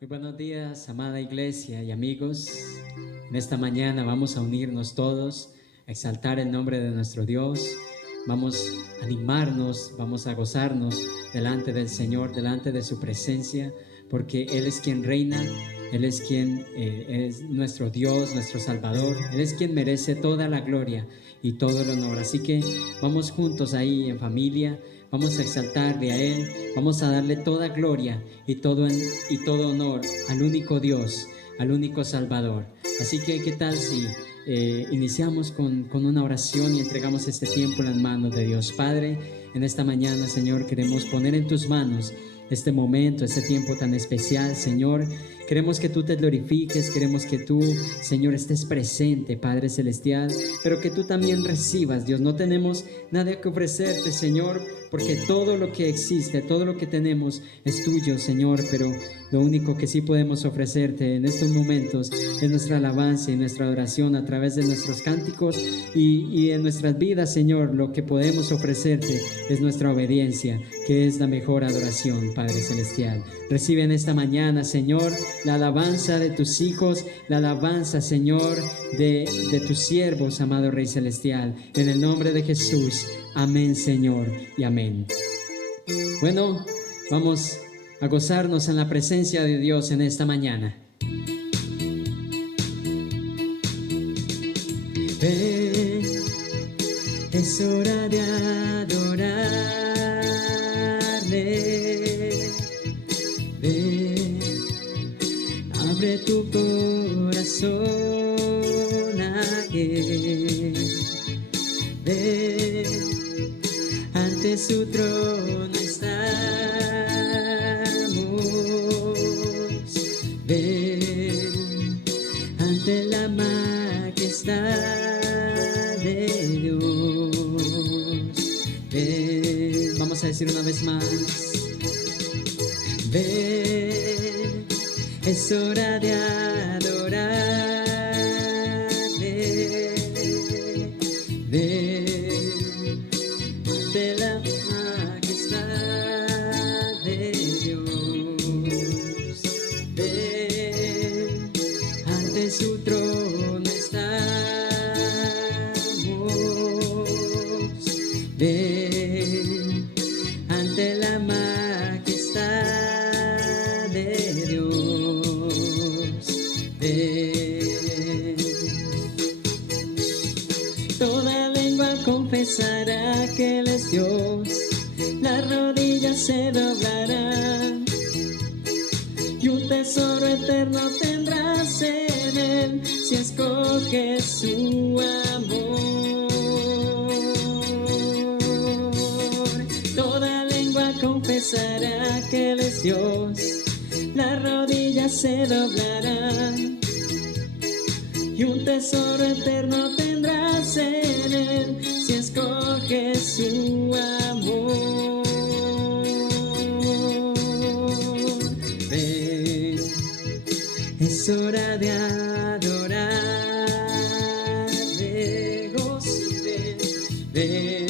Muy buenos días, amada iglesia y amigos. En esta mañana vamos a unirnos todos, a exaltar el nombre de nuestro Dios. Vamos a animarnos, vamos a gozarnos delante del Señor, delante de su presencia, porque Él es quien reina, Él es quien es nuestro Dios, nuestro Salvador. Él es quien merece toda la gloria y todo el honor. Así que vamos juntos ahí en familia. Vamos a exaltarle a Él, vamos a darle toda gloria y todo honor al único Dios, al único Salvador. Así que, ¿qué tal si iniciamos con una oración y entregamos este tiempo en las manos de Dios? Padre, en esta mañana, Señor, queremos poner en tus manos este momento, este tiempo tan especial, Señor. Queremos que tú te glorifiques, queremos que tú, Señor, estés presente, Padre Celestial, pero que tú también recibas, Dios. No tenemos nada que ofrecerte, Señor, porque todo lo que existe, todo lo que tenemos es tuyo, Señor, pero lo único que sí podemos ofrecerte en estos momentos es nuestra alabanza y nuestra adoración a través de nuestros cánticos y en nuestras vidas, Señor. Lo que podemos ofrecerte es nuestra obediencia, que es la mejor adoración, Padre Celestial. Recibe en esta mañana, Señor, la alabanza de tus hijos, la alabanza, Señor, de tus siervos, amado Rey Celestial. En el nombre de Jesús, amén, Señor, y amén. Bueno, vamos a gozarnos en la presencia de Dios en esta mañana. Ven, es hora de adorarle. Ven, abre tu corazón a Él. Ven, ante su trono estamos. Ven, ante la majestad de Dios. Ven, vamos a decir una vez más. Ven, es hora de adorarle. Ven, ante la majestad de Dios. Ven, ante su trono estamos. Ven, ante la majestad de Dios. Ven. Toda lengua confesará que Él es Dios, las rodillas se doblarán y un tesoro eterno tendrás en Él si escoges su amor. Toda lengua confesará que Él es Dios, las rodillas se doblarán y un tesoro eterno tendrás en Él si escoges su amor. Ven, es hora de adorarle. Ven, ven,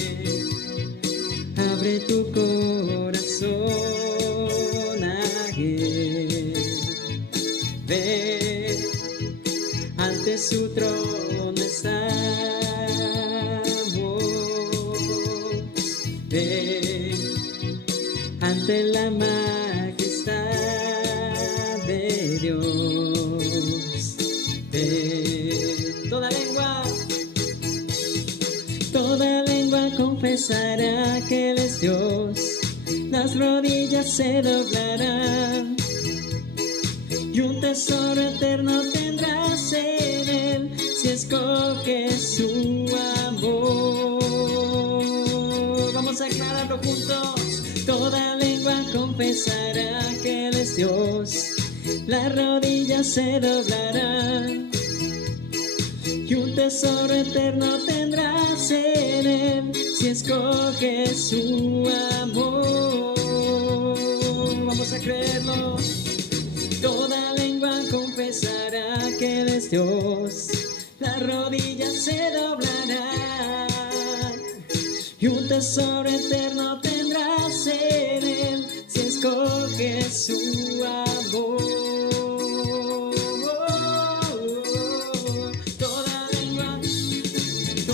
abre tu corazón a Él. Ven, ante su trono estamos. Ven, ante la majestad de Dios. Ven, toda lengua confesará que Él es Dios, las rodillas se doblarán y un tesoro eterno tendrás en Él si escoges su amor. Vamos a aclararlo juntos. Toda lengua confesará que Él es Dios, las rodillas se doblarán y un tesoro eterno tendrás en Él si escoges su amor. Vamos a creerlo. Toda lengua confesará que Él es Dios, las rodillas se doblarán y un tesoro eterno tendrás en Él si escoges su amor.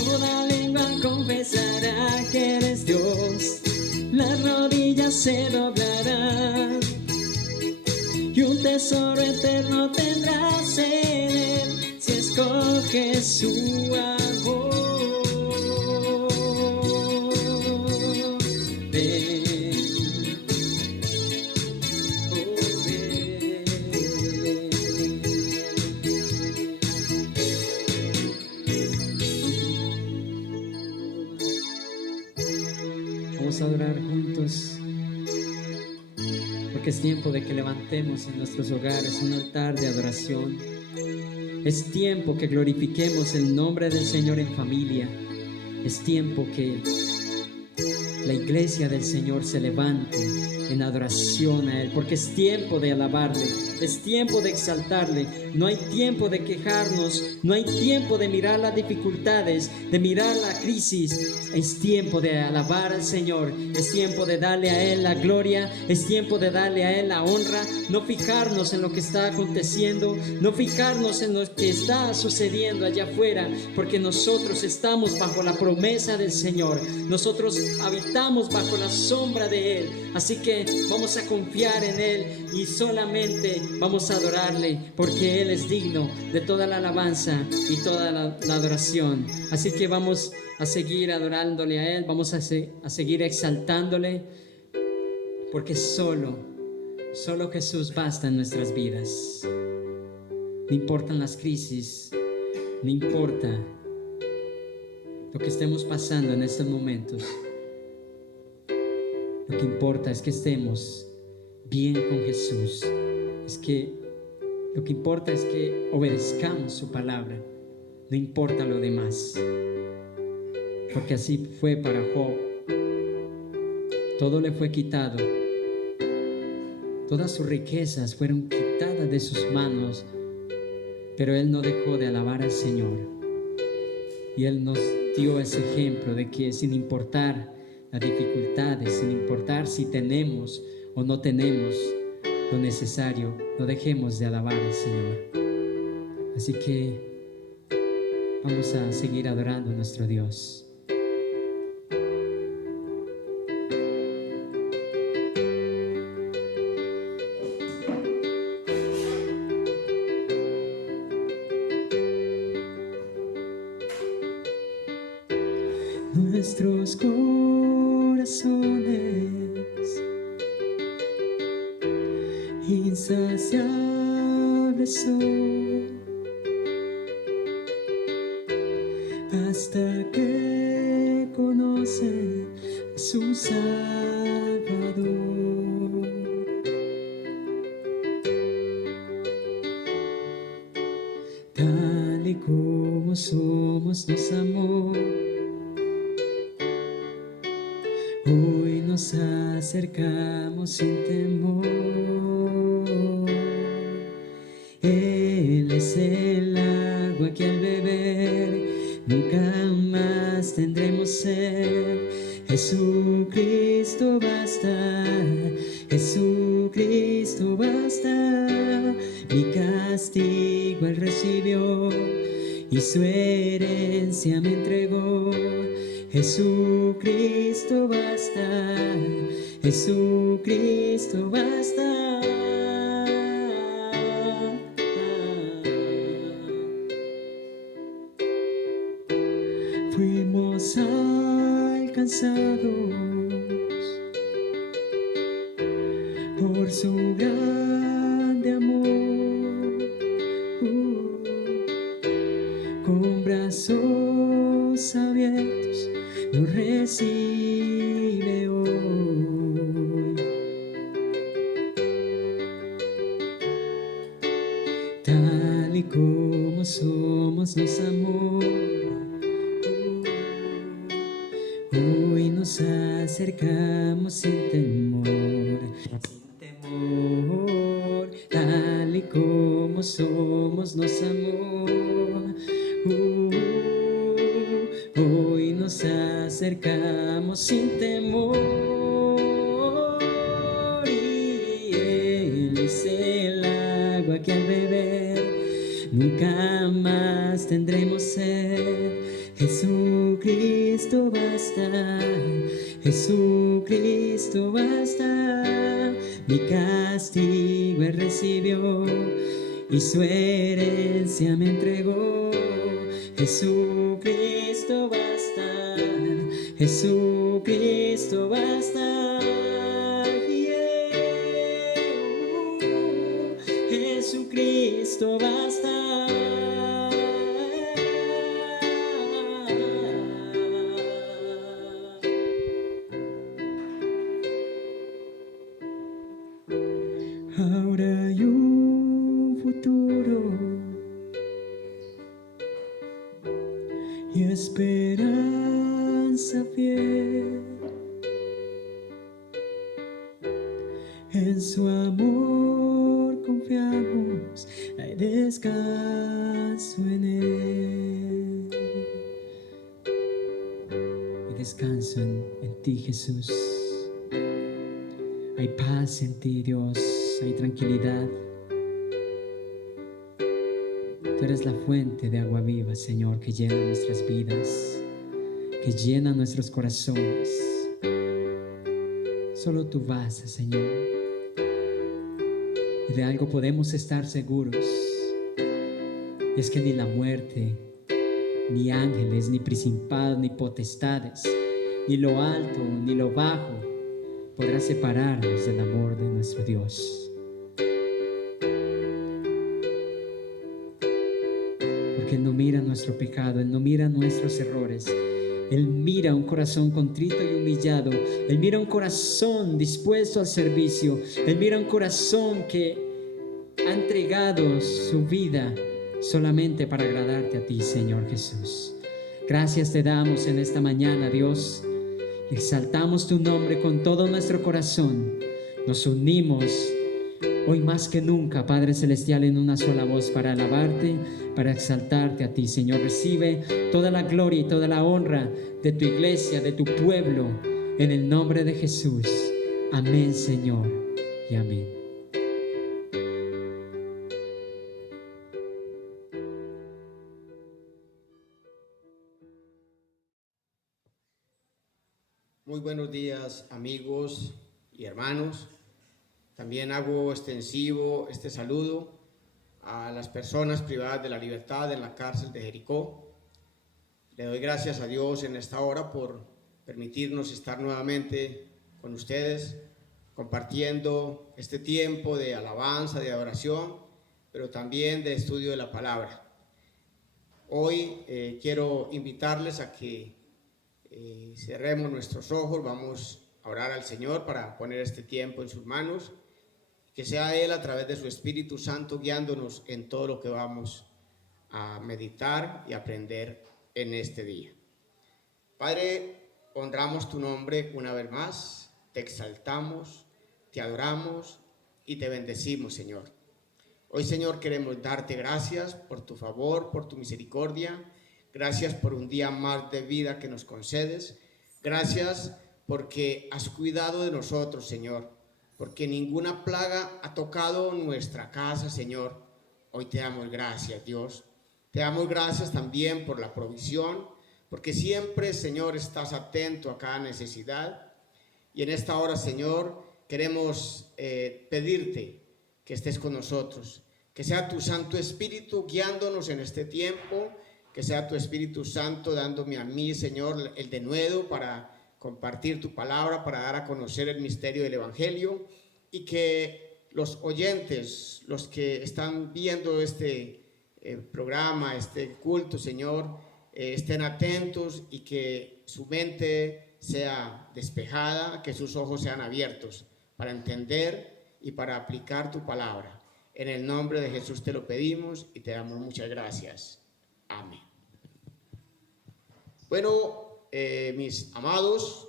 Toda lengua confesará que eres Dios, las rodillas se doblarán y un tesoro eterno tendrás en él si escoges su amor. Vamos a adorar juntos, porque es tiempo de que levantemos en nuestros hogares un altar de adoración. Es tiempo que glorifiquemos el nombre del Señor en familia. Es tiempo que la iglesia del Señor se levante en adoración a Él, porque es tiempo de alabarle, es tiempo de exaltarle. No hay tiempo de quejarnos, no hay tiempo de mirar las dificultades, de mirar la crisis. Es tiempo de alabar al Señor, es tiempo de darle a Él la gloria, es tiempo de darle a Él la honra. No fijarnos en lo que está aconteciendo, no fijarnos en lo que está sucediendo allá afuera, porque nosotros estamos bajo la promesa del Señor, nosotros habitamos bajo la sombra de Él. Así que vamos a confiar en Él y solamente vamos a adorarle, porque Él es digno de toda la alabanza y toda la adoración. Así que vamos a seguir adorándole a Él, vamos a seguir exaltándole, porque solo Jesús basta en nuestras vidas. No importan las crisis, no importa lo que estemos pasando en estos momentos. Lo que importa es que estemos bien con Jesús. Lo que importa es que obedezcamos su palabra. No importa lo demás. Porque así fue para Job. Todo le fue quitado. Todas sus riquezas fueron quitadas de sus manos. Pero él no dejó de alabar al Señor. Y él nos dio ese ejemplo de que sin importar las dificultades, sin importar si tenemos o no tenemos lo necesario, no dejemos de alabar al Señor. Así que vamos a seguir adorando a nuestro Dios. Nuestros corazones insaciables son hasta que conocen a su Salvador. Tal y como somos nos amó. Hoy nos acercamos sin temor. Él es el agua que al beber nunca más tendremos sed. Jesucristo basta, Jesucristo basta. Mi castigo Él recibió y su herencia me entregó. Jesucristo basta, Jesucristo basta. Fuimos alcanzados por su grande amor, con brazos abiertos nos recibe hoy. Tal y como somos nos amó. Hoy nos acercamos sin temor, tal y como somos nos amó. Hoy nos acercamos sin temor, y Él es el agua que al beber nunca más tendremos sed. Jesús Jesucristo basta, Jesucristo basta, mi castigo Él recibió y su herencia me entregó. Jesucristo basta, Jesucristo basta, yeah. Jesucristo basta. Ahora hay un futuro y esperanza fiel, en su amor confiamos, hay descanso en Él. Hay descanso en ti, Jesús. Hay paz en ti, Dios, hay tranquilidad. Tú eres la fuente de agua viva, Señor, que llena nuestras vidas, que llena nuestros corazones. Solo tú bastas, Señor. Y de algo podemos estar seguros, y es que ni la muerte, ni ángeles, ni principados, ni potestades, ni lo alto, ni lo bajo, podrá separarnos del amor de nuestro Dios. Porque Él no mira nuestro pecado, Él no mira nuestros errores. Él mira un corazón contrito y humillado. Él mira un corazón dispuesto al servicio. Él mira un corazón que ha entregado su vida solamente para agradarte a ti, Señor Jesús. Gracias te damos en esta mañana, Dios. Exaltamos tu nombre con todo nuestro corazón. Nos unimos hoy más que nunca, Padre Celestial, en una sola voz para alabarte, para exaltarte a ti, Señor. Recibe toda la gloria y toda la honra de tu iglesia, de tu pueblo, en el nombre de Jesús. Amén, Señor, y amén. Muy buenos días, amigos y hermanos. También hago extensivo este saludo a las personas privadas de la libertad en la cárcel de Jericó. Le doy gracias a Dios en esta hora por permitirnos estar nuevamente con ustedes, compartiendo este tiempo de alabanza, de adoración, pero también de estudio de la palabra. Hoy quiero invitarles a que cerremos nuestros ojos, vamos a orar al Señor para poner este tiempo en sus manos, que sea Él a través de su Espíritu Santo guiándonos en todo lo que vamos a meditar y aprender en este día. Padre, honramos tu nombre una vez más, te exaltamos, te adoramos y te bendecimos, Señor. Hoy, Señor, queremos darte gracias por tu favor, por tu misericordia. Gracias por un día más de vida que nos concedes. Gracias porque has cuidado de nosotros, Señor, porque ninguna plaga ha tocado nuestra casa, Señor. Hoy te damos gracias, Dios. Te damos gracias también por la provisión, porque siempre, Señor, estás atento a cada necesidad. Y en esta hora, Señor, queremos pedirte que estés con nosotros, que sea tu Santo Espíritu guiándonos en este tiempo, que sea tu Espíritu Santo dándome a mí, Señor, el denuedo para compartir tu palabra, para dar a conocer el misterio del Evangelio, y que los oyentes, los que están viendo este programa, este culto, Señor, estén atentos y que su mente sea despejada, que sus ojos sean abiertos para entender y para aplicar tu palabra. En el nombre de Jesús te lo pedimos y te damos muchas gracias. Amén. Bueno, mis amados,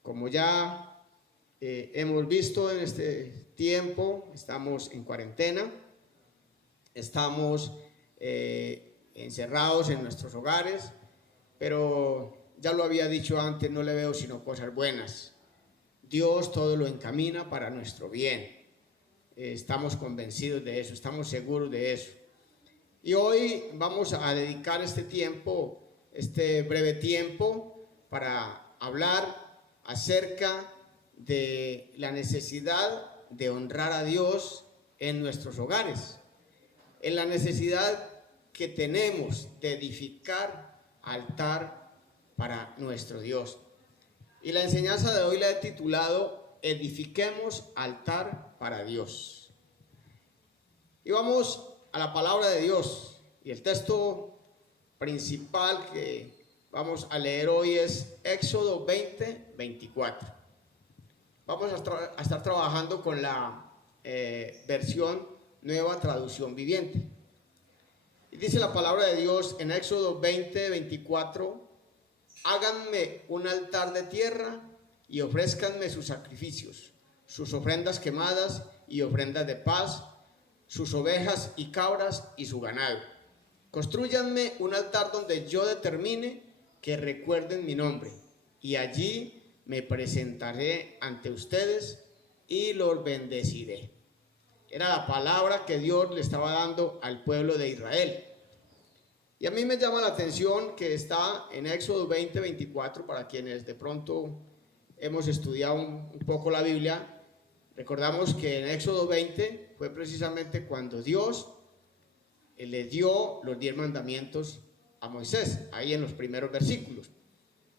como ya hemos visto en este tiempo, estamos en cuarentena, estamos encerrados en nuestros hogares, pero ya lo había dicho antes, no le veo sino cosas buenas. Dios todo lo encamina para nuestro bien. Estamos convencidos de eso, estamos seguros de eso. Y hoy vamos a dedicar este tiempo este breve tiempo para hablar acerca de la necesidad de honrar a Dios en nuestros hogares, en la necesidad que tenemos de edificar altar para nuestro Dios. Y la enseñanza de hoy la he titulado Edifiquemos altar para Dios. Y vamos a la palabra de Dios, y el texto principal que vamos a leer hoy es Éxodo 20, 24. Vamos a estar trabajando con la versión Nueva Traducción Viviente. Y dice la palabra de Dios en Éxodo 20, 24: háganme un altar de tierra y ofrézcanme sus sacrificios, sus ofrendas quemadas y ofrendas de paz, sus ovejas y cabras y su ganado. Constrúyanme un altar donde yo determine que recuerden mi nombre, y allí me presentaré ante ustedes y los bendeciré. Era la palabra que Dios le estaba dando al pueblo de Israel. Y a mí me llama la atención que está en Éxodo 20, 24, para quienes de pronto hemos estudiado un poco la Biblia. Recordamos que en Éxodo 20 fue precisamente cuando Dios le dio los 10 mandamientos a Moisés, ahí en los primeros versículos.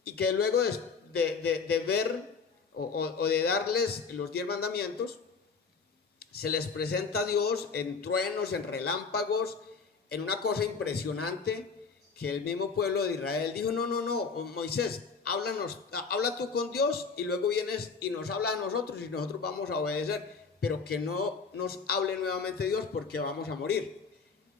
Y que luego de ver o de darles los 10 mandamientos, se les presenta a Dios en truenos, en relámpagos, en una cosa impresionante, que el mismo pueblo de Israel dijo: no, Moisés, habla tú con Dios y luego vienes y nos habla a nosotros y nosotros vamos a obedecer, pero que no nos hable nuevamente Dios porque vamos a morir.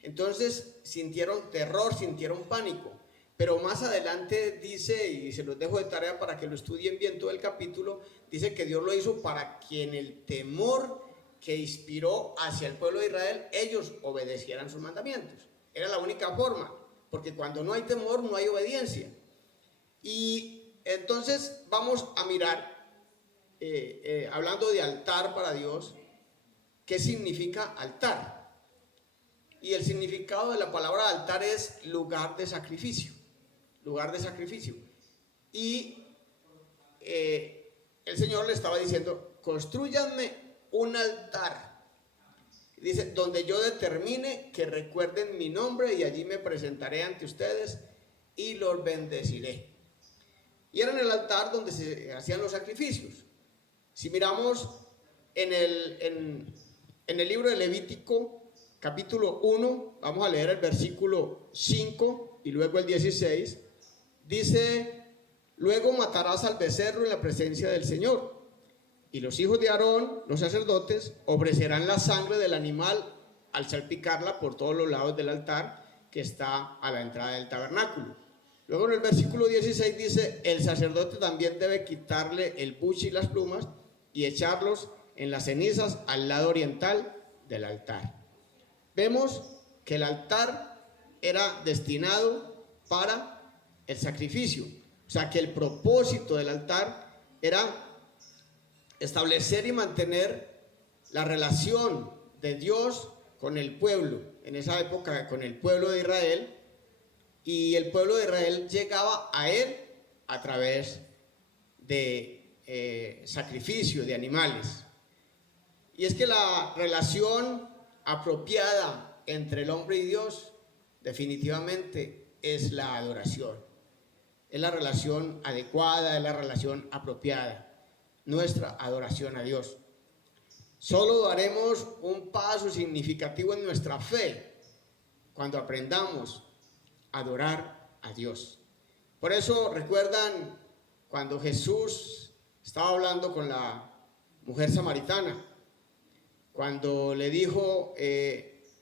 Entonces sintieron terror, sintieron pánico, pero más adelante dice, y se los dejo de tarea para que lo estudien bien todo el capítulo, dice que Dios lo hizo para que en el temor que inspiró hacia el pueblo de Israel, ellos obedecieran sus mandamientos. Era la única forma, porque cuando no hay temor no hay obediencia. Y entonces vamos a mirar, hablando de altar para Dios, ¿qué significa altar? Y el significado de la palabra altar es lugar de sacrificio, lugar de sacrificio. Y el Señor le estaba diciendo: constrúyanme un altar, dice, donde yo determine que recuerden mi nombre, y allí me presentaré ante ustedes y los bendeciré. Y era en el altar donde se hacían los sacrificios. Si miramos en el libro de Levítico capítulo 1, vamos a leer el versículo 5 y luego el 16, dice: luego matarás al becerro en la presencia del Señor, y los hijos de Aarón, los sacerdotes, ofrecerán la sangre del animal al salpicarla por todos los lados del altar que está a la entrada del tabernáculo. Luego en el versículo 16 dice: el sacerdote también debe quitarle el buche y las plumas y echarlos en las cenizas al lado oriental del altar. Vemos que el altar era destinado para el sacrificio, o sea que el propósito del altar era establecer y mantener la relación de Dios con el pueblo, en esa época con el pueblo de Israel, y el pueblo de Israel llegaba a él a través de sacrificio de animales. Y es que la relación apropiada entre el hombre y Dios definitivamente es la adoración, es la relación adecuada, es la relación apropiada, nuestra adoración a Dios. Solo daremos un paso significativo en nuestra fe cuando aprendamos a adorar a Dios. Por eso recuerdan cuando Jesús estaba hablando con la mujer samaritana, cuando le dijo: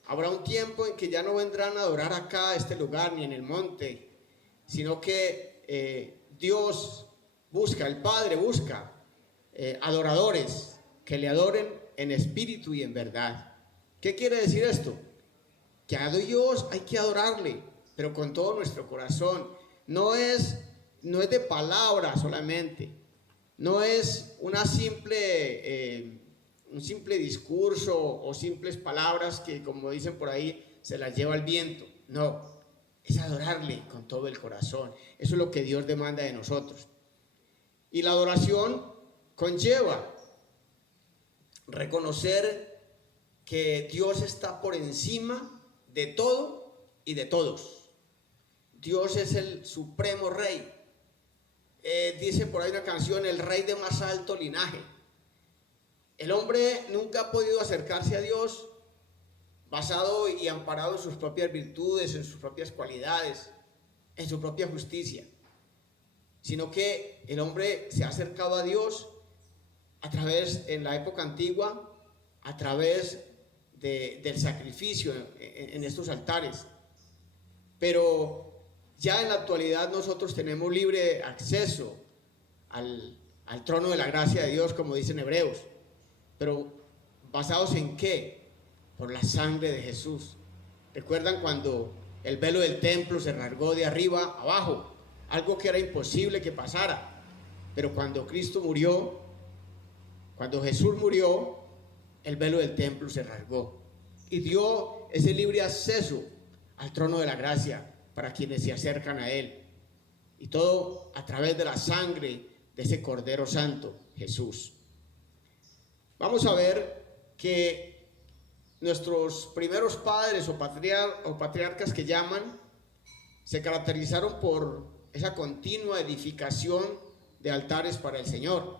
habrá un tiempo en que ya no vendrán a adorar acá a este lugar ni en el monte, sino que Dios busca, el Padre busca adoradores que le adoren en espíritu y en verdad. ¿Qué quiere decir esto? Que a Dios hay que adorarle, pero con todo nuestro corazón. No es de palabra solamente, no es un simple discurso o simples palabras que, como dicen por ahí, se las lleva el viento. No, es adorarle con todo el corazón. Eso es lo que Dios demanda de nosotros. Y la adoración conlleva reconocer que Dios está por encima de todo y de todos. Dios es el supremo rey. Dice por ahí una canción, el rey de más alto linaje. El hombre nunca ha podido acercarse a Dios basado y amparado en sus propias virtudes, en sus propias cualidades, en su propia justicia, sino que el hombre se ha acercado a Dios a través, en la época antigua, a través del sacrificio en estos altares. Pero ya en la actualidad nosotros tenemos libre acceso al trono de la gracia de Dios, como dicen Hebreos. Pero ¿basados en qué? Por la sangre de Jesús. ¿Recuerdan cuando el velo del templo se rasgó de arriba a abajo? Algo que era imposible que pasara. Pero cuando Cristo murió, cuando Jesús murió, el velo del templo se rasgó y dio ese libre acceso al trono de la gracia para quienes se acercan a Él. Y todo a través de la sangre de ese Cordero Santo, Jesús. Vamos a ver que nuestros primeros padres o patriarcas que llaman, se caracterizaron por esa continua edificación de altares para el Señor.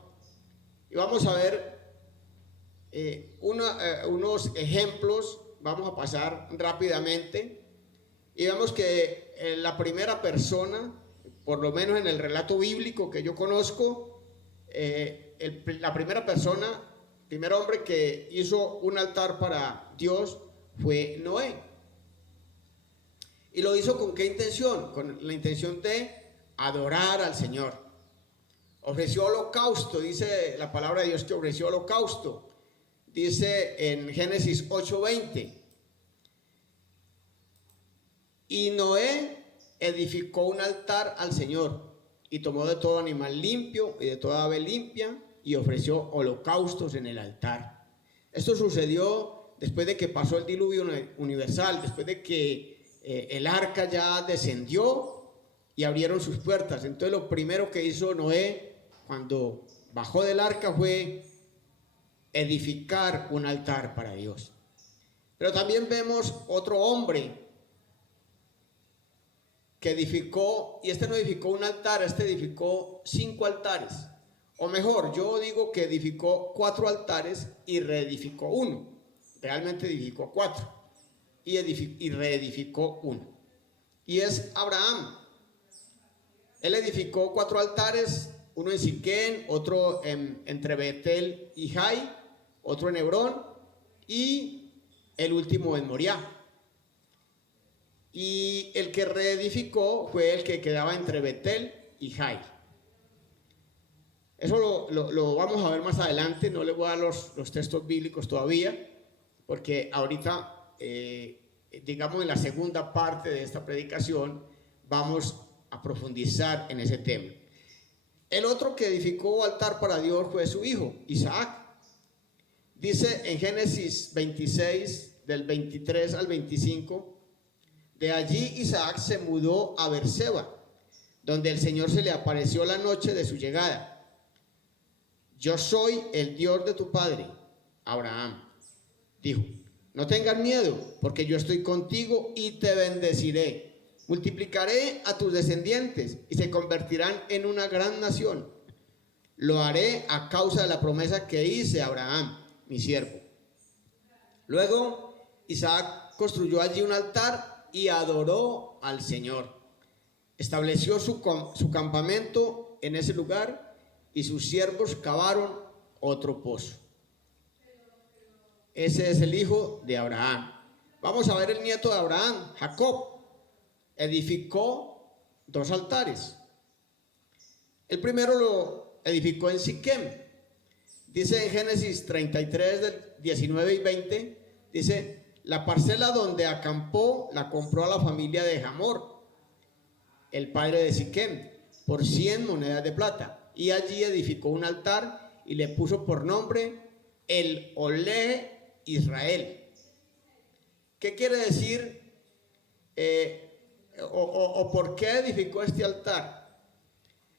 Y vamos a ver unos ejemplos, vamos a pasar rápidamente, y vemos que la primera persona, por lo menos en el relato bíblico que yo conozco, la primera persona, primer hombre que hizo un altar para Dios fue Noé. ¿Y lo hizo con qué intención? Con la intención de adorar al Señor. Ofreció holocausto, dice la palabra de Dios que ofreció holocausto. Dice en Génesis 8:20. Y Noé edificó un altar al Señor y tomó de todo animal limpio y de toda ave limpia y ofreció holocaustos en el altar. Esto sucedió después de que pasó el diluvio universal, después de que el arca ya descendió y abrieron sus puertas. Entonces lo primero que hizo Noé cuando bajó del arca fue edificar un altar para Dios. Pero también vemos otro hombre que edificó, y este no edificó un altar, este edificó 5 altares. O mejor, yo digo que edificó 4 altares y reedificó uno. Realmente edificó 4 y reedificó uno. Y es Abraham. Él edificó 4 altares, uno en Siquén, otro entre Betel y Jai, otro en Hebrón y el último en Moriah. Y el que reedificó fue el que quedaba entre Betel y Jai. Eso lo vamos a ver más adelante, no les voy a dar los textos bíblicos todavía, porque ahorita, digamos en la segunda parte de esta predicación, vamos a profundizar en ese tema. El otro que edificó altar para Dios fue su hijo, Isaac. Dice en Génesis 26, del 23 al 25, de allí Isaac se mudó a Beerseba, donde el Señor se le apareció la noche de su llegada. Yo soy el Dios de tu padre, Abraham. Dijo, no tengas miedo, porque yo estoy contigo y te bendeciré. Multiplicaré a tus descendientes y se convertirán en una gran nación. Lo haré a causa de la promesa que hice a Abraham, mi siervo. Luego Isaac construyó allí un altar y adoró al Señor. Estableció su campamento en ese lugar y sus siervos cavaron otro pozo. Ese es el hijo de Abraham. Vamos a ver el nieto de Abraham, Jacob. Edificó 2 altares. El primero lo edificó en Siquem. Dice en Génesis 33, del 19 y 20, dice, la parcela donde acampó la compró a la familia de Hamor, el padre de Siquem, por 100 monedas de plata. Y allí edificó un altar y le puso por nombre el Olé Israel. ¿Qué quiere decir o por qué edificó este altar.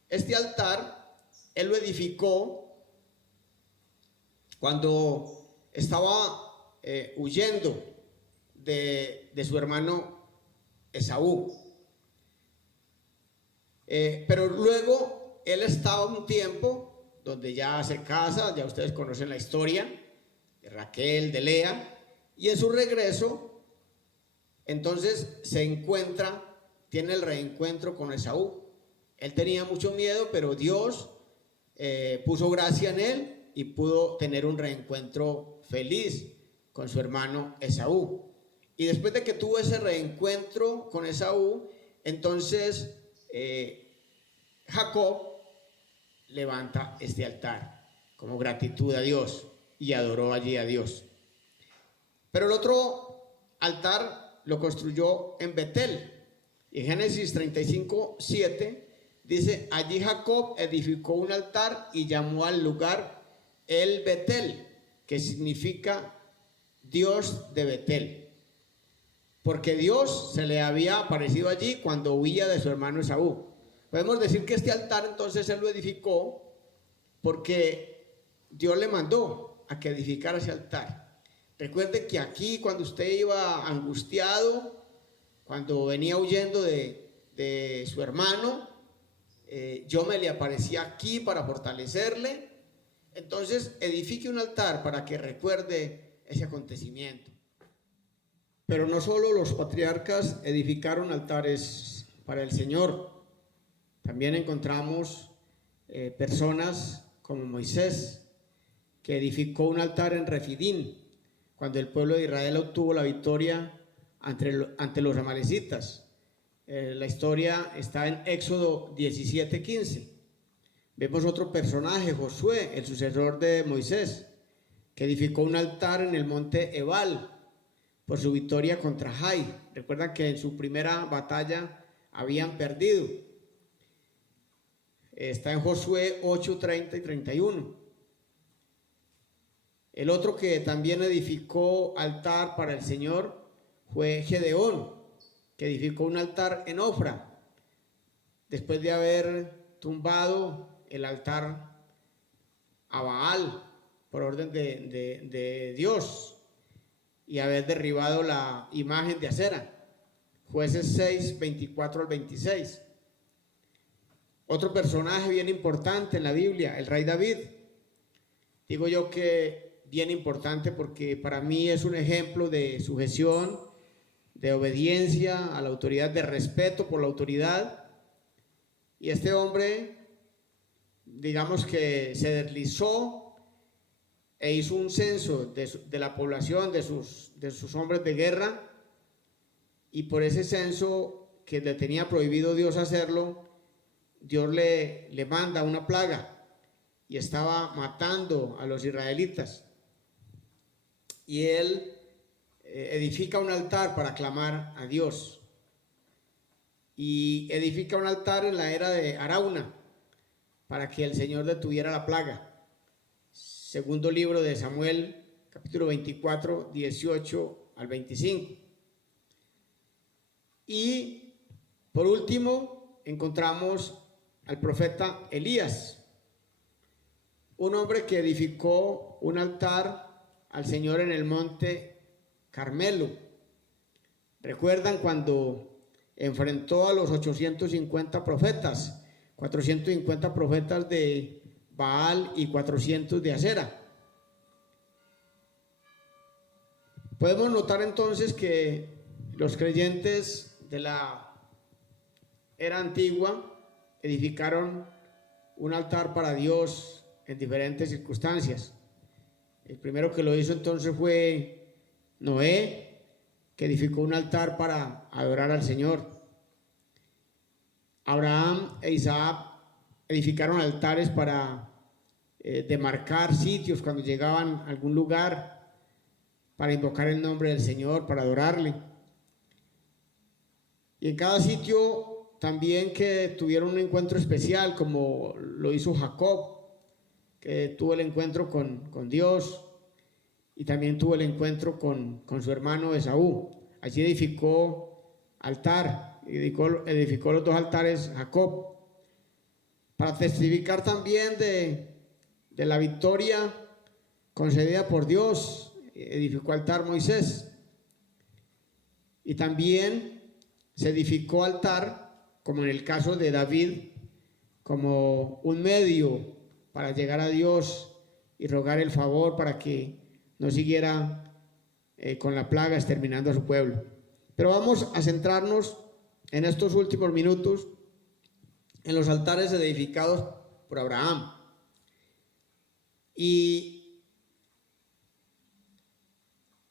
Este altar, él lo edificó cuando estaba huyendo de su hermano Esaú. Pero luego él estaba un tiempo donde ya se casa, ya ustedes conocen la historia de Raquel, de Lea, y en su regreso, entonces tiene el reencuentro con Esaú. Él tenía mucho miedo, pero Dios puso gracia en él y pudo tener un reencuentro feliz con su hermano Esaú. Y después de que tuvo ese reencuentro con Esaú, entonces Jacob levanta este altar como gratitud a Dios y adoró allí a Dios. Pero el otro altar lo construyó en Betel. Y en Génesis 35:7 dice: allí Jacob edificó un altar y llamó al lugar El Betel, que significa Dios de Betel, porque Dios se le había aparecido allí cuando huía de su hermano Esaú. Podemos decir que este altar entonces él lo edificó porque Dios le mandó a que edificara ese altar. Recuerde que aquí, cuando usted iba angustiado, cuando venía huyendo de su hermano, yo me le aparecía aquí para fortalecerle. Entonces edifique un altar para que recuerde ese acontecimiento. Pero no solo los patriarcas edificaron altares para el Señor. También encontramos personas como Moisés, que edificó un altar en Refidín, cuando el pueblo de Israel obtuvo la victoria ante los amalecitas. La historia está en Éxodo 17:15. Vemos otro personaje, Josué, el sucesor de Moisés, que edificó un altar en el monte Ebal por su victoria contra Jai. Recuerdan que en su primera batalla habían perdido. Está en Josué 8:30 y 31. El otro que también edificó altar para el Señor fue Gedeón, que edificó un altar en Ofra, después de haber tumbado el altar a Baal por orden de Dios y haber derribado la imagen de Acera. Jueces 6:24 al 26. Otro personaje bien importante en la Biblia, el rey David. Digo yo que bien importante porque para mí es un ejemplo de sujeción, de obediencia a la autoridad, de respeto por la autoridad. Y este hombre, digamos que se deslizó e hizo un censo de la población, de sus hombres de guerra, y por ese censo que le tenía prohibido Dios hacerlo, Dios le manda una plaga y estaba matando a los israelitas. Y él edifica un altar para clamar a Dios. Y edifica un altar en la era de Arauna para que el Señor detuviera la plaga. Segundo libro de Samuel, capítulo 24, 18 al 25. Y por último encontramos al profeta Elías, un hombre que edificó un altar al Señor en el monte Carmelo. ¿Recuerdan cuando enfrentó a los 850 profetas? 450 profetas de Baal y 400 de Acera. Podemos notar entonces que los creyentes de la era antigua edificaron un altar para Dios en diferentes circunstancias. El primero que lo hizo entonces fue Noé, que edificó un altar para adorar al Señor. Abraham e Isaac edificaron altares para demarcar sitios cuando llegaban a algún lugar, para invocar el nombre del Señor, para adorarle. Y en cada sitio también que tuvieron un encuentro especial, como lo hizo Jacob, que tuvo el encuentro con Dios, y también tuvo el encuentro con su hermano Esaú. Allí edificó altar edificó los dos altares Jacob, para testificar también de la victoria concedida por Dios. Edificó altar Moisés, y también se edificó altar, como en el caso de David, como un medio para llegar a Dios y rogar el favor para que no siguiera con la plaga exterminando a su pueblo. Pero vamos a centrarnos en estos últimos minutos en los altares edificados por Abraham. Y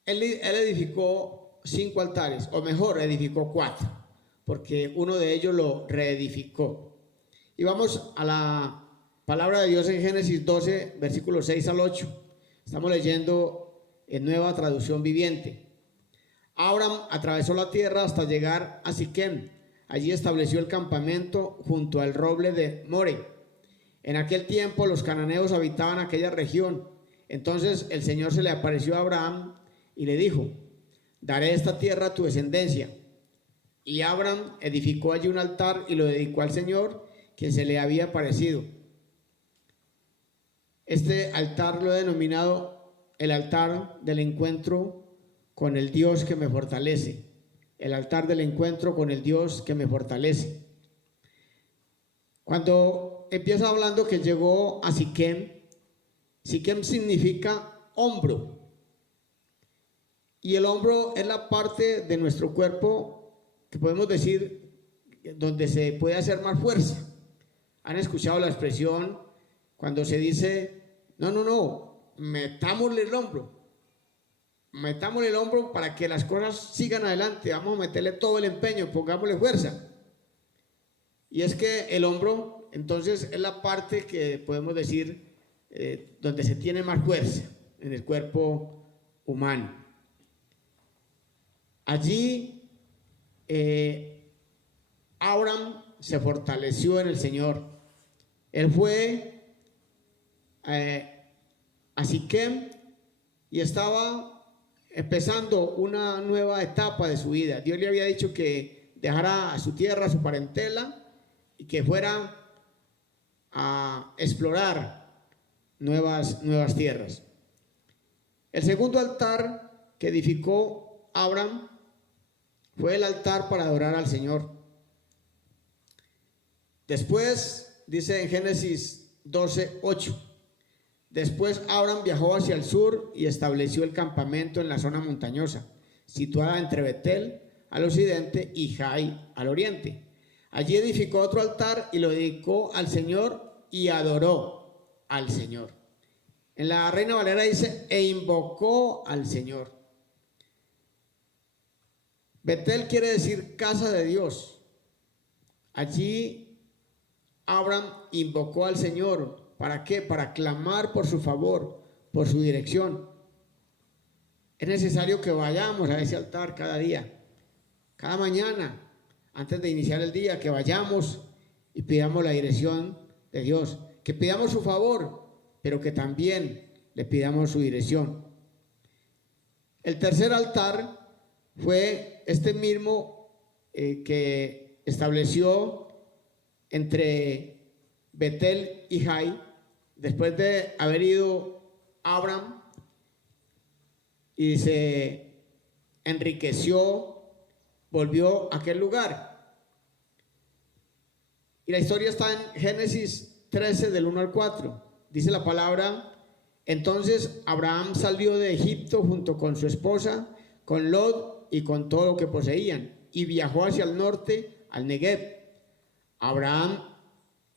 él edificó 5 altares, o mejor, edificó 4, porque uno de ellos lo reedificó. Y vamos a la palabra de Dios en Génesis 12, versículos 6 al 8. Estamos leyendo en Nueva Traducción Viviente. Abraham atravesó la tierra hasta llegar a Siquem. Allí estableció el campamento junto al roble de More. En aquel tiempo los cananeos habitaban aquella región. Entonces el Señor se le apareció a Abraham y le dijo: daré esta tierra a tu descendencia. Y Abraham edificó allí un altar y lo dedicó al Señor, que se le había aparecido. Este altar lo he denominado el altar del encuentro con el Dios que me fortalece. El altar del encuentro con el Dios que me fortalece. Cuando empieza hablando que llegó a Siquem, Siquem significa hombro. Y el hombro es la parte de nuestro cuerpo que podemos decir donde se puede hacer más fuerza. ¿Han escuchado la expresión cuando se dice: no, metámosle el hombro para que las cosas sigan adelante, vamos a meterle todo el empeño, pongámosle fuerza? Y es que el hombro entonces es la parte que podemos decir donde se tiene más fuerza en el cuerpo humano. Allí Abraham se fortaleció en el Señor. Él fue a Siquem y estaba empezando una nueva etapa de su vida. Dios le había dicho que dejara a su tierra, a su parentela, y que fuera a explorar nuevas tierras. El segundo altar que edificó Abraham fue el altar para adorar al Señor. Después, dice en Génesis 12:8, después Abraham viajó hacia el sur y estableció el campamento en la zona montañosa, situada entre Betel al occidente y Jai al oriente. Allí edificó otro altar y lo dedicó al Señor y adoró al Señor. En la Reina Valera dice: e invocó al Señor. Betel quiere decir casa de Dios. Allí Abraham invocó al Señor. ¿Para qué? Para clamar por su favor, por su dirección. Es necesario que vayamos a ese altar cada día, cada mañana, antes de iniciar el día, que vayamos y pidamos la dirección de Dios, que pidamos su favor, pero que también le pidamos su dirección. El tercer altar fue este mismo que estableció entre Betel y Jai, después de haber ido Abraham y se enriqueció, volvió a aquel lugar. Y la historia está en Génesis 13 del 1 al 4. Dice la palabra: entonces Abraham salió de Egipto junto con su esposa, con Lot y con todo lo que poseían, y viajó hacia el norte, al Negev. Abraham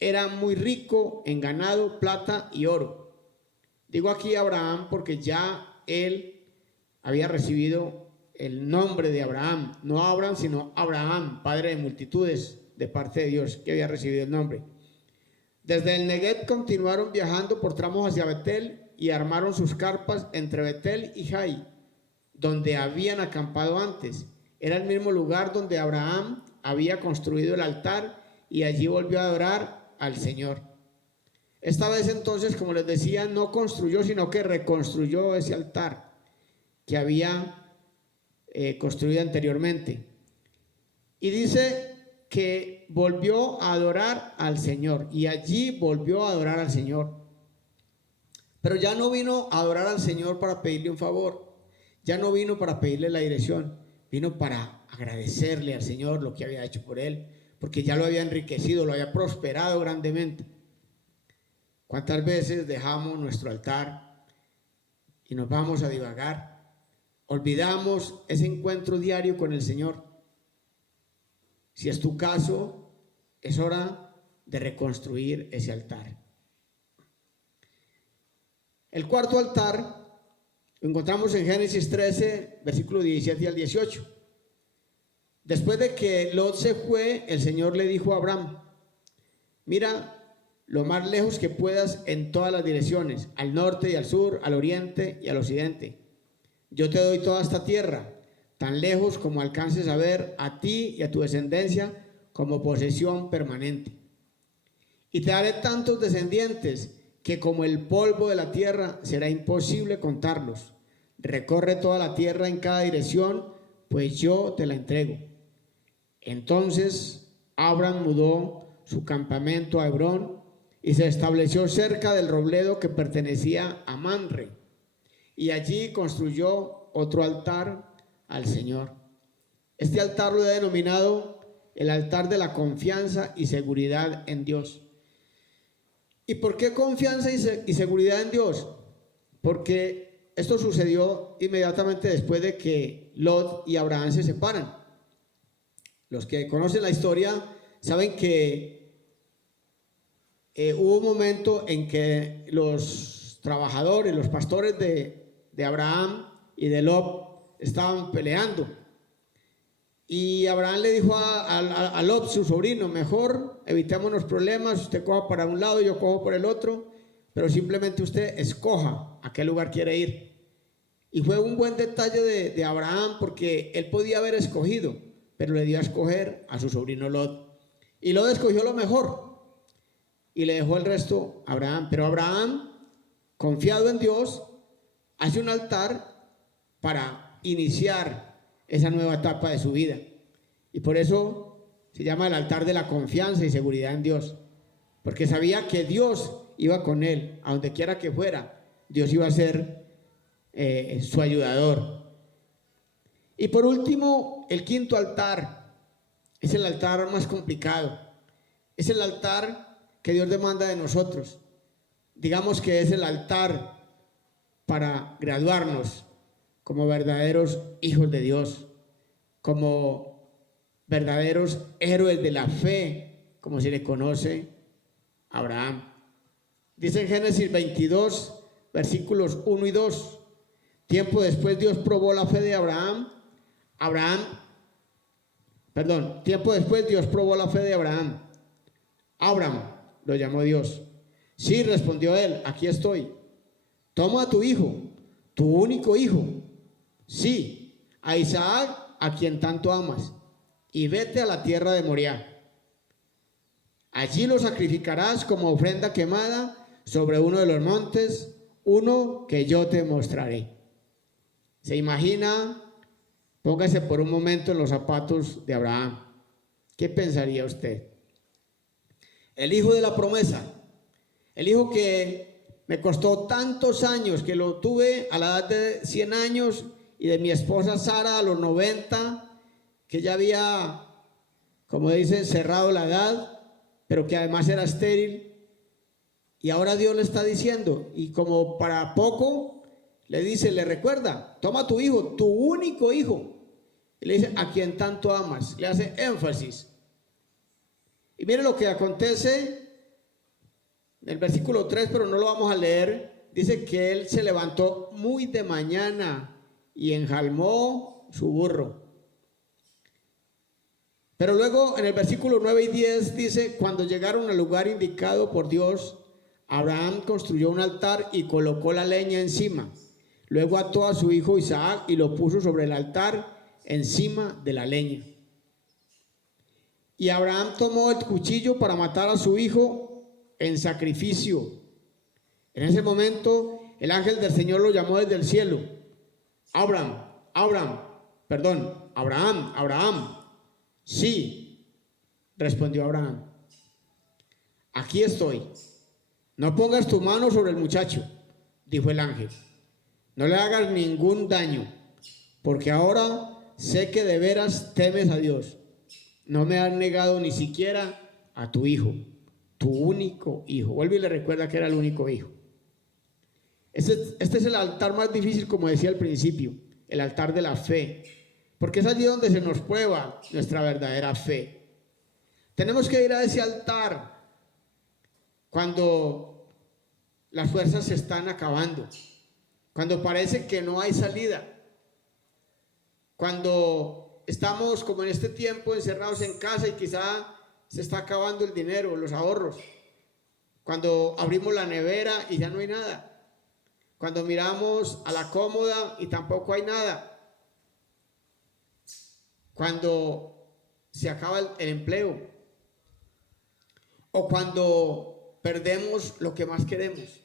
era muy rico en ganado, plata y oro. Digo aquí Abraham porque ya él había recibido el nombre de Abraham, no Abraham, sino Abraham, padre de multitudes, de parte de Dios, que había recibido el nombre. Desde el Negev continuaron viajando por tramos hacia Betel y armaron sus carpas entre Betel y Jai, donde habían acampado antes. Era el mismo lugar donde Abraham había construido el altar y allí volvió a adorar al Señor. Esta vez entonces, como les decía, no construyó, sino que reconstruyó ese altar que había construido anteriormente. Y dice que volvió a adorar al Señor y allí volvió a adorar al Señor. Pero ya no vino a adorar al Señor para pedirle un favor, ya no vino para pedirle la dirección, vino para agradecerle al Señor lo que había hecho por él, porque ya lo había enriquecido, lo había prosperado grandemente. ¿Cuántas veces dejamos nuestro altar y nos vamos a divagar? Olvidamos ese encuentro diario con el Señor. Si es tu caso, es hora de reconstruir ese altar. El cuarto altar lo encontramos en Génesis 13, versículos 17 al 18. Después de que Lot se fue, el Señor le dijo a Abraham: mira lo más lejos que puedas en todas las direcciones, al norte y al sur, al oriente y al occidente. Yo te doy toda esta tierra, tan lejos como alcances a ver, a ti y a tu descendencia como posesión permanente. Y te daré tantos descendientes que como el polvo de la tierra será imposible contarlos. Recorre toda la tierra en cada dirección, pues yo te la entrego. Entonces Abraham mudó su campamento a Hebrón y se estableció cerca del robledo que pertenecía a Mamre, y allí construyó otro altar al Señor. Este altar lo he denominado el altar de la confianza y seguridad en Dios. ¿Y por qué confianza y seguridad en Dios? Porque esto sucedió inmediatamente después de que Lot y Abraham se separan. Los que conocen la historia saben que hubo un momento en que los trabajadores, los pastores de Abraham y de Lot estaban peleando. Y Abraham le dijo a Lot, su sobrino: mejor evitémonos problemas, usted coja para un lado, yo cojo por el otro, pero simplemente usted escoja a qué lugar quiere ir. Y fue un buen detalle de Abraham, porque él podía haber escogido, pero le dio a escoger a su sobrino Lot. Y Lot escogió lo mejor y le dejó el resto a Abraham. Pero Abraham, confiado en Dios, hace un altar para iniciar esa nueva etapa de su vida. Y por eso se llama el altar de la confianza y seguridad en Dios, porque sabía que Dios iba con él, a donde quiera que fuera. Dios iba a ser su ayudador. Y por último, el quinto altar es el altar más complicado. Es el altar que Dios demanda de nosotros. Digamos que es el altar para graduarnos como verdaderos hijos de Dios, como verdaderos héroes de la fe, como se le conoce a Abraham. Dice en Génesis 22, versículos 1 y 2: tiempo después Dios probó la fe de tiempo después Dios probó la fe de Abraham. Abraham, lo llamó Dios. Sí, respondió él, aquí estoy. Toma a tu hijo, tu único hijo, sí, a Isaac, a quien tanto amas, y vete a la tierra de Moriah. Allí lo sacrificarás como ofrenda quemada sobre uno de los montes, uno que yo te mostraré. ¿Se imagina? Póngase por un momento en los zapatos de Abraham. ¿Qué pensaría usted? El hijo de la promesa, el hijo que me costó tantos años, que lo tuve a la edad de 100 años, y de mi esposa Sara a los 90, que ya había, como dicen, cerrado la edad, pero que además era estéril. Y ahora Dios le está diciendo, y como para poco, le dice, le recuerda: toma a tu hijo, tu único hijo. Y le dice: a quien tanto amas. Le hace énfasis. Y mire lo que acontece en el versículo 3, pero no lo vamos a leer. Dice que él se levantó muy de mañana y enjalmó su burro. Pero luego en el versículo 9 y 10 dice: cuando llegaron al lugar indicado por Dios, Abraham construyó un altar y colocó la leña encima. Luego ató a su hijo Isaac y lo puso sobre el altar encima de la leña. Y Abraham tomó el cuchillo para matar a su hijo en sacrificio. En ese momento el ángel del Señor lo llamó desde el cielo: Abraham, Abraham. Sí. Respondió Abraham: aquí estoy. No pongas tu mano sobre el muchacho, dijo el ángel. No le hagas ningún daño, porque ahora sé que de veras temes a Dios. No me has negado ni siquiera a tu hijo, tu único hijo. Vuelve y le recuerda que era el único hijo. Este es el altar más difícil, como decía al principio, el altar de la fe, porque es allí donde se nos prueba nuestra verdadera fe. Tenemos que ir a ese altar cuando las fuerzas se están acabando, cuando parece que no hay salida, cuando estamos como en este tiempo encerrados en casa y quizá se está acabando el dinero, los ahorros, cuando abrimos la nevera y ya no hay nada, cuando miramos a la cómoda y tampoco hay nada, cuando se acaba el empleo, o cuando perdemos lo que más queremos.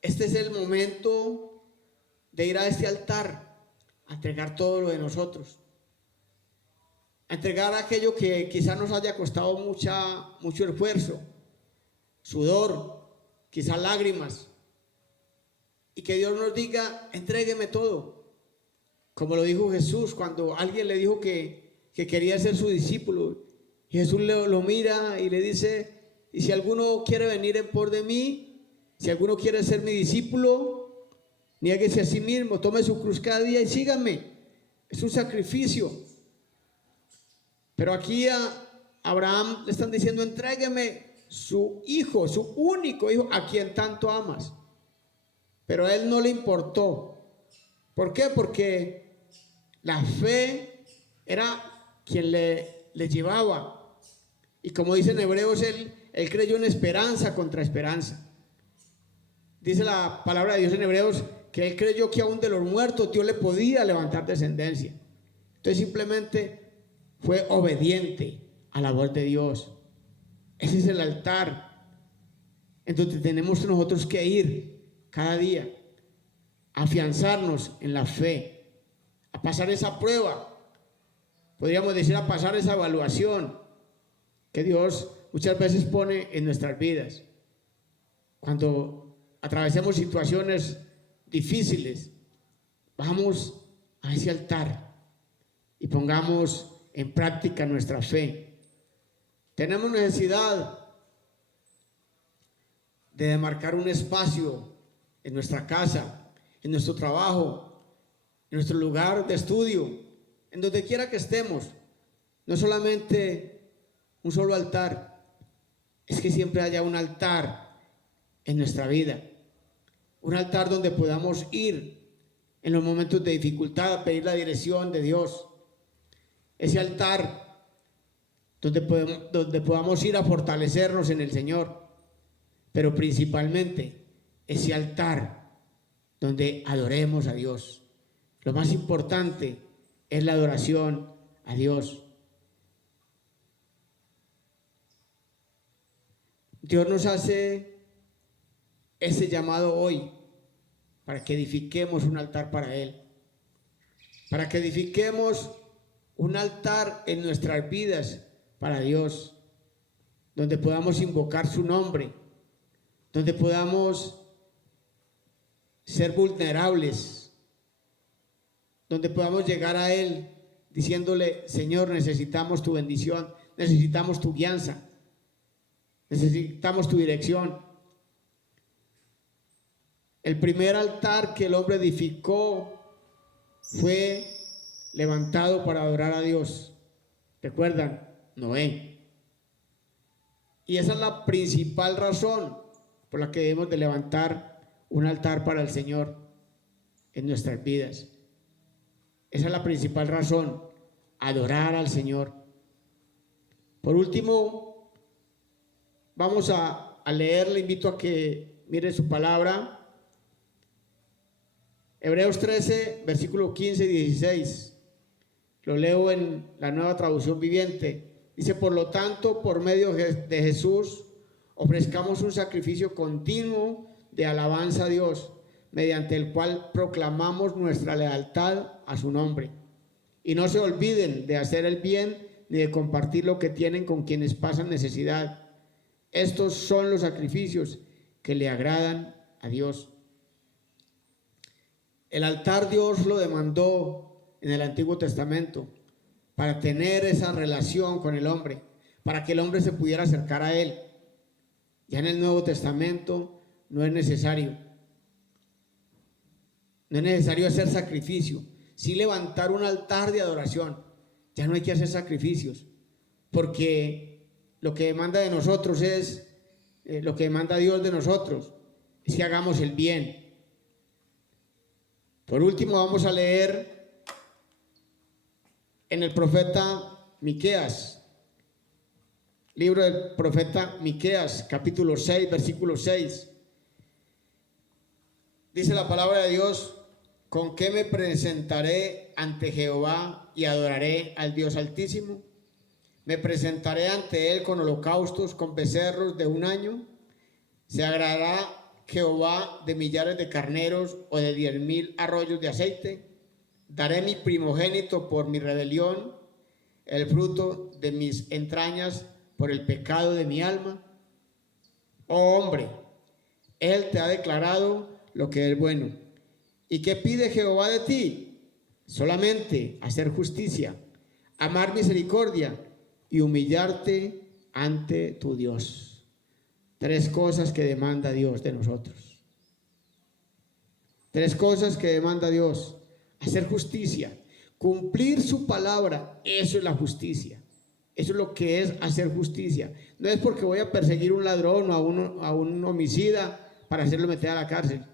Este es el momento de ir a este altar, a entregar todo lo de nosotros, a entregar aquello que quizá nos haya costado mucho esfuerzo, sudor, quizá lágrimas, y que Dios nos diga: entrégueme todo, como lo dijo Jesús cuando alguien le dijo que quería ser su discípulo. Y Jesús lo mira y le dice: y si alguno quiere venir en pos de mí, si alguno quiere ser mi discípulo, niéguese a sí mismo, tome su cruz cada día y síganme. Es un sacrificio. Pero aquí a Abraham le están diciendo: entrégueme su hijo, su único hijo, a quien tanto amas. Pero a él no le importó. ¿Por qué? Porque la fe era quien le llevaba. Y como dice en Hebreos, él creyó en esperanza contra esperanza. Dice la palabra de Dios en Hebreos que él creyó que aún de los muertos Dios le podía levantar descendencia. Entonces simplemente fue obediente a la voz de Dios. Ese es el altar en donde tenemos nosotros que ir cada día, a afianzarnos en la fe, a pasar esa prueba, podríamos decir, a pasar esa evaluación que Dios muchas veces pone en nuestras vidas. Cuando atravesemos situaciones difíciles, vamos a ese altar y pongamos en práctica nuestra fe. Tenemos necesidad de demarcar un espacio en nuestra casa, en nuestro trabajo, en nuestro lugar de estudio, en donde quiera que estemos. No solamente un solo altar, es que siempre haya un altar en nuestra vida, un altar donde podamos ir en los momentos de dificultad a pedir la dirección de Dios, ese altar donde podamos ir a fortalecernos en el Señor, pero principalmente ese altar donde adoremos a Dios. Lo más importante es la adoración a Dios. Dios nos hace ese llamado hoy para que edifiquemos un altar para Él, para que edifiquemos un altar en nuestras vidas para Dios, donde podamos invocar su nombre, donde podamos ser vulnerables, donde podamos llegar a Él diciéndole: Señor, necesitamos tu bendición, necesitamos tu guianza, necesitamos tu dirección. El primer altar que el hombre edificó fue levantado para adorar a Dios. ¿Recuerdan? Noé. Y esa es la principal razón por la que debemos de levantar un altar para el Señor en nuestras vidas. Esa es la principal razón, adorar al Señor. Por último, vamos a leer, le invito a que mire su palabra. Hebreos 13, versículo 15 y 16. Lo leo en la Nueva Traducción Viviente. Dice: por lo tanto, por medio de Jesús, ofrezcamos un sacrificio continuo de alabanza a Dios, mediante el cual proclamamos nuestra lealtad a su nombre. Y no se olviden de hacer el bien ni de compartir lo que tienen con quienes pasan necesidad. Estos son los sacrificios que le agradan a Dios. El altar Dios lo demandó en el Antiguo Testamento para tener esa relación con el hombre, para que el hombre se pudiera acercar a él. Ya en el Nuevo Testamento no es necesario. No es necesario hacer sacrificio, sí levantar un altar de adoración. Ya no hay que hacer sacrificios, porque lo que demanda de nosotros es, lo que demanda Dios de nosotros, es que hagamos el bien. Por último, vamos a leer en el profeta Miqueas, libro del profeta Miqueas, capítulo 6, versículo 6. Dice la palabra de Dios: ¿con qué me presentaré ante Jehová y adoraré al Dios Altísimo? Me presentaré ante él con holocaustos, con becerros de un año. ¿Se agradará Jehová de millares de carneros o de 10,000 arroyos de aceite? Daré mi primogénito por mi rebelión, el fruto de mis entrañas por el pecado de mi alma. Oh hombre, él te ha declarado lo que es bueno. ¿Y qué pide Jehová de ti? Solamente hacer justicia, amar misericordia y humillarte ante tu Dios. 3 cosas que demanda Dios de nosotros. 3 cosas que demanda Dios: hacer justicia, cumplir su palabra. Eso es la justicia. Eso es lo que es hacer justicia. No es porque voy a perseguir a un ladrón o a un homicida para hacerlo meter a la cárcel.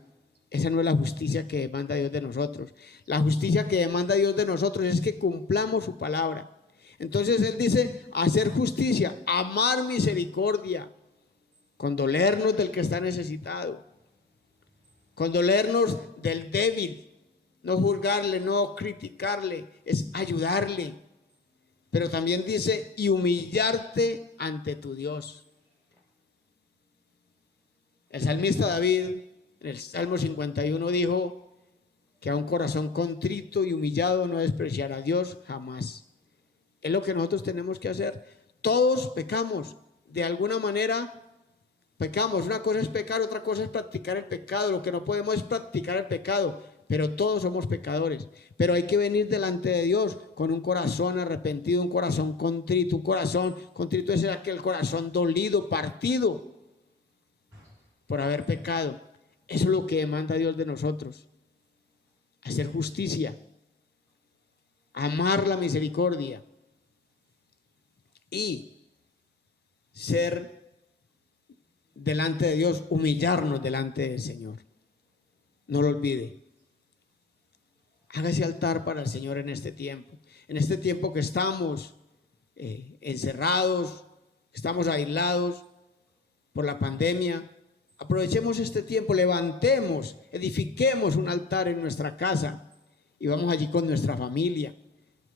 Esa no es la justicia que demanda Dios de nosotros. La justicia que demanda Dios de nosotros es que cumplamos su palabra. Entonces Él dice hacer justicia, amar misericordia, condolernos del que está necesitado, condolernos del débil, no juzgarle, no criticarle, es ayudarle. Pero también dice, y humillarte ante tu Dios. El salmista David, en el Salmo 51, dijo que a un corazón contrito y humillado no despreciará a Dios jamás. Es lo que nosotros tenemos que hacer. Todos pecamos, de alguna manera pecamos. Una cosa es pecar, otra cosa es practicar el pecado. Lo que no podemos es practicar el pecado, pero todos somos pecadores. Pero hay que venir delante de Dios con un corazón arrepentido, un corazón contrito. Un corazón contrito es aquel corazón dolido, partido por haber pecado. Eso es lo que demanda Dios de nosotros: hacer justicia, amar la misericordia y ser delante de Dios, humillarnos delante del Señor. No lo olvide. Haga ese altar para el Señor en este tiempo que estamos encerrados, estamos aislados por la pandemia. Aprovechemos este tiempo, levantemos, edifiquemos un altar en nuestra casa y vamos allí con nuestra familia.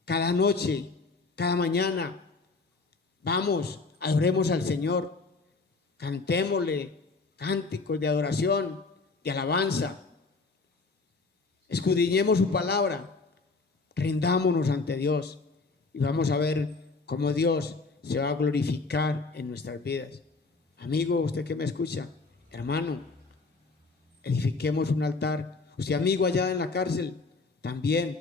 Cada noche, cada mañana, vamos, adoremos al Señor, cantémosle cánticos de adoración, de alabanza, escudriñemos su palabra, rindámonos ante Dios y vamos a ver cómo Dios se va a glorificar en nuestras vidas. Amigo, usted que me escucha, hermano, edifiquemos un altar. Usted, amigo allá en la cárcel, también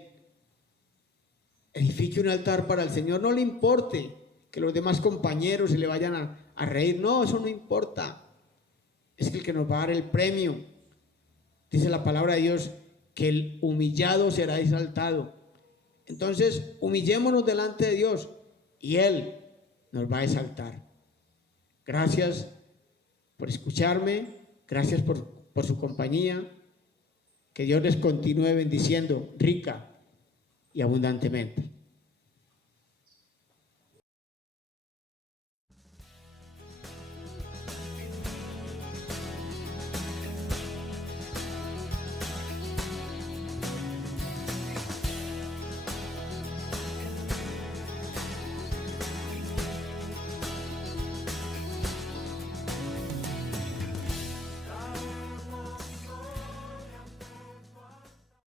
edifique un altar para el Señor. No le importe que los demás compañeros se le vayan a reír. No, eso no importa. Es que el que nos va a dar el premio, dice la palabra de Dios, que el humillado será exaltado. Entonces, humillémonos delante de Dios y Él nos va a exaltar. Gracias por escucharme, gracias por su compañía. Que Dios les continúe bendiciendo rica y abundantemente.